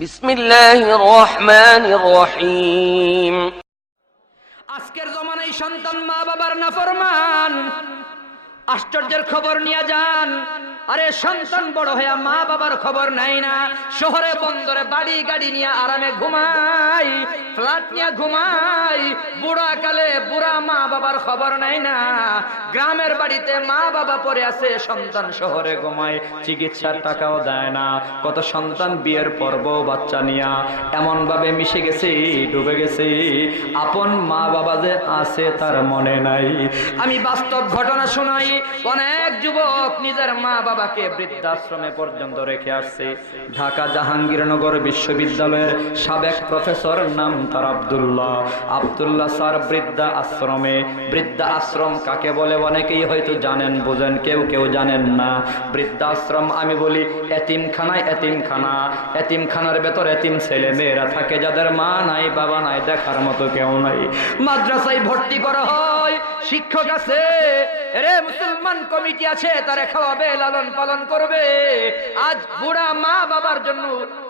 বিসমিল্লাহির রহমানির রহিম। আজকের জমানায় সন্তান মা বাবার নাফরমান। আশ্চর্যের খবর নিয়ে যান। আরে সন্তান বড় হয়ে মা বাবার খবর নাই না। শহরে বন্দরে বাড়ি গাড়ি নিয়ে আরামে ঘুমাই, ফ্ল্যাট নিয়ে ঘুমাই। বুড়া কালে বুড়া মা বাবার খবর নাই না। গ্রামের বাড়িতে মা বাবা পড়ে আছে, সন্তান শহরে ঘুমায়, চিকিৎসার টাকাও দেয় না। কত সন্তান বিয়ের পর্ব বাচ্চা নিয়া এমন ভাবে মিশে গেছে, ডুবে গেছে, আপন মা বাবা যে আছে তার মনে নাই। আমি বাস্তব ঘটনা শোনাই। অনেক যুবক নিজের মা বাবাকে বৃদ্ধাশ্রমে পর্যন্ত রেখে আসছে। ঢাকা জাহাঙ্গীরনগর বিশ্ববিদ্যালয়ের সাবেক প্রফেসর, নাম তার আব্দুল্লাহ স্যার বৃদ্ধা আশ্রমে। বৃদ্ধা আশ্রম কাকে বলে অনেকেই হয়তো জানেন, বোঝেন, কেউ কেউ জানেন না। বৃদ্ধাশ্রম আমি বলি এতিমখানায়, এতিমখানার ভেতর এতিম ছেলে মেয়েরা থাকে, যাদের মা নাই বাবা নাই, দেখার মতো কেউ নাই। মাদ্রাসায় ভর্তি করা হয়, শিক্ষক আছে, রে মুসলমান কমিটি আছে, তারা খাওয়াবে, লালন পালন করবে। আজ বুড়া মা বাবার জন্য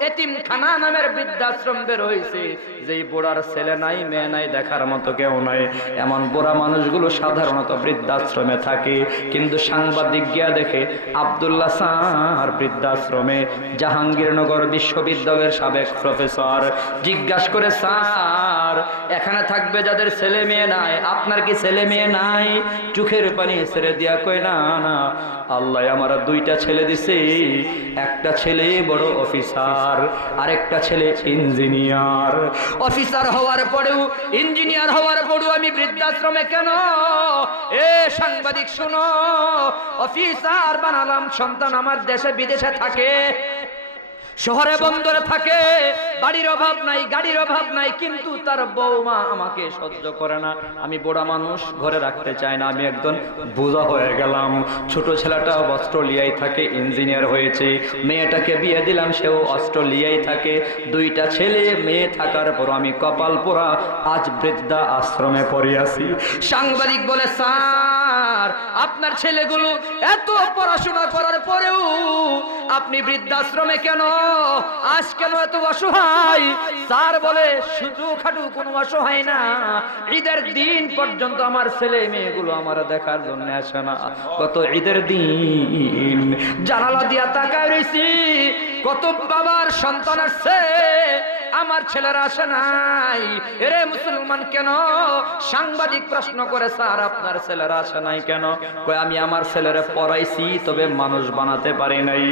এতিমখানা নামের বৃদ্ধাশ্রম বের হয়েছে। যেই বুড়ার ছেলে নাই মেয়ে নাই, দেখার মতো কেউ নাই, এমন বুড়া মানুষগুলো সাধারণত বৃদ্ধাশ্রমে থাকে। কিন্তু সাংবাদিক গিয়া দেখে আব্দুল্লাহ স্যার বৃদ্ধাশ্রমে, জাহাঙ্গীরনগর বিশ্ববিদ্যালয়ের সাবেক প্রফেসর। জিজ্ঞাসা করে, স্যার এখানে থাকবে যাদের ছেলে মেয়ে নাই, আপনার কি ছেলে মেয়ে নাই? চোখের পানি ছেড়ে দিয়া কই, না না, আল্লাহ আমার দুইটা ছেলে দিছে। একটা ছেলে বড় অফিসার, আরেকটা ছেলে ইঞ্জিনিয়ার। অফিসার হওয়ার পরেও, ইঞ্জিনিয়ার হওয়ার পরেও আমি বৃদ্ধাশ্রমে কেন? এ সাংবাদিক শোনো, অফিসার বানালাম, সন্তান আমার দেশে বিদেশে থাকে, শহরে বন্দরে থাকে, বাড়ির অভাব নাই, গাড়ির অভাব নাই, কিন্তু তার বৌমা আমাকে সহ্য করে না। আমি বুড়া মানুষ, ঘরে রাখতে চাই না, আমি একজন বোঝা হয়ে গেলাম। ছোট ছেলেটা অস্ট্রেলিয়ায় থাকে, ইঞ্জিনিয়ার হয়েছে। মেয়েটাকে বিয়ে দিলাম, সেও অস্ট্রেলিয়ায় থাকে। দুইটা ছেলে মেয়ে থাকার পর আমি কপাল পোড়া, আজ বৃদ্ধা আশ্রমে পড়ে আছি। সাংবাদিক বলে, স্যার আপনার ছেলেগুলো এত পড়াশোনা করার পরেও আপনি বৃদ্ধাশ্রমে কেন? আজ কেন এত অসহায়? স্যার বলে, শুধু খাটু কোনো অসহায় না, ঈদের দিন পর্যন্ত আমার ছেলে মেয়েগুলো আমার দেখার জন্য আসে না। কত ঈদের দিন জানালা দিয়া তাকায় রয়েছি, কত বাবার সন্তান আসছে, আমার ছেলেরা আসে নাই। এরে মুসলমান কেন? সাংবাদিক প্রশ্ন করে, স্যার আপনার ছেলেরা আসে নাই কেন? কই, আমি আমার ছেলেরা পড়াইছি, তবে মানুষ বানাতে পারি নাই।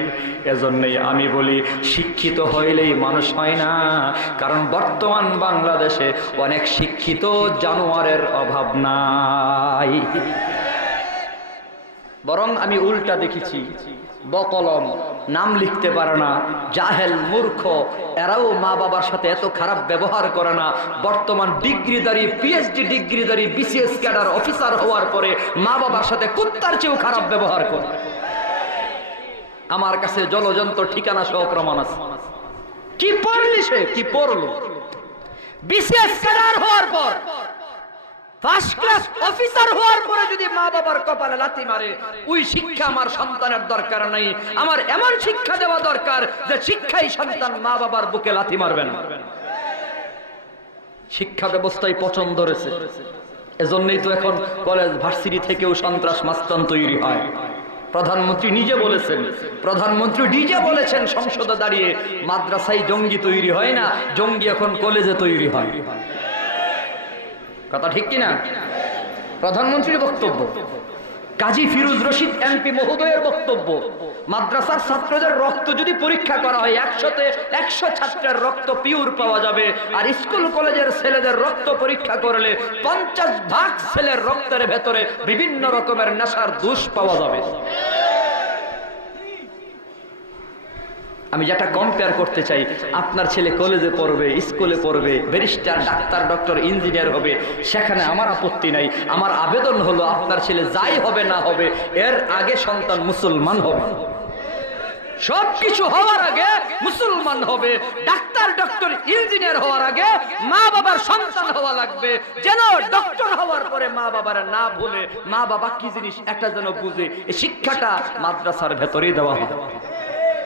এজন্যই আমি বলি, শিক্ষিত হইলেই মানুষ হয় না। কারণ বর্তমান বাংলাদেশে অনেক শিক্ষিত জানোয়ারের অভাব নাই, বরং আমি উল্টা দেখেছি, বকলম, নাম লিখতে পারে না, জাহেল, মূর্খ, এরাও মা বাবার সাথে এত খারাপ ব্যবহার করে না। বর্তমান ডিগ্রিধারী, পিএইচডি ডিগ্রিধারী, বিসিএস ক্যাডার অফিসার হওয়ার পরে মা বাবার সাথে কুত্তার চেয়েও খারাপ ব্যবহার করে। আমার কাছে জলজন্ত ঠিকানা সহ প্রমাণ আছে। কি পড়লি সে, কি পড়লো? বিসিএস ক্যাডার হওয়ার পর, ফার্স্ট ক্লাস অফিসার হওয়ার পরে যদি মা বাবার কপালে লাথি মারে, ওই শিক্ষা আমার সন্তানের দরকার নাই। আমার এমন শিক্ষা দেওয়া দরকার যে শিক্ষাই সন্তান মা বাবার বুকে লাথি মারবে না। শিক্ষা ব্যবস্থায় পছন্দ রয়েছে, এজন্যই তো এখন কলেজ ভার্সিটি থেকেও সন্ত্রাস মাস্তান তৈরি হয়। প্রধানমন্ত্রী নিজে বলেছেন সংসদে দাঁড়িয়ে, মাদ্রাসায় জঙ্গি তৈরি হয় না, জঙ্গি এখন কলেজে তৈরি হয়। কথা ঠিক কিনা? প্রধানমন্ত্রীর বক্তব্য। কাজী ফিরোজ রশিদ এমপি মহোদয়ের বক্তব্য, মাদ্রাসার ছাত্রদের রক্ত যদি পরীক্ষা করা হয়, 100তে 100 ছাত্রের রক্ত পিওর পাওয়া যাবে। আর স্কুল কলেজের ছেলেদের রক্ত পরীক্ষা করলে 50% ছেলের রক্তের ভেতরে বিভিন্ন রকমের নেশার দোষ পাওয়া যাবে। আমি যেটা কম্পেয়ার করতে চাই, আপনার ছেলে কলেজে পড়বে, স্কুলে পড়বে, ব্যারিস্টার, ডাক্তার, ডক্টর, ইঞ্জিনিয়ার হবে, সেখানে আমার আপত্তি নাই। আমার আবেদন হলো, আপনার ছেলে যাই হবে না হবে, এর আগে সন্তান মুসলমান হবে। সবকিছু হওয়ার আগে মুসলমান হবে। ডাক্তার, ডক্টর, ইঞ্জিনিয়ার হওয়ার আগে মা বাবার সন্তান হওয়া লাগবে, যেন ডক্টর হওয়ার পরে মা বাবার না ভুলে, মা বাবা কি জিনিস একটা যেন বুঝে। এই শিক্ষাটা মাদ্রাসার ভেতরেই দেওয়া হবে।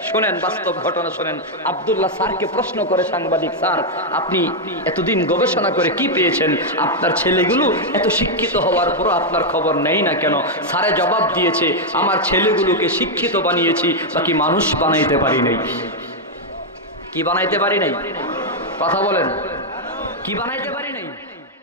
শোনেন, বাস্তব ঘটনা শোনেন। আব্দুল্লাহ স্যারকে প্রশ্ন করে সাংবাদিক, স্যার আপনি এতদিন গবেষণা করে কি পেয়েছেন? আপনার ছেলেগুলো এত শিক্ষিত হওয়ার পরও আপনার খবর নেই না কেন? স্যারে জবাব দিয়েছে, আমার ছেলেগুলোকে শিক্ষিত বানিয়েছি, বাকি মানুষ বানাইতে পারি নাই। কি বানাইতে পারি নাই? কথা বলেন, কি বানাইতে পারি নাই?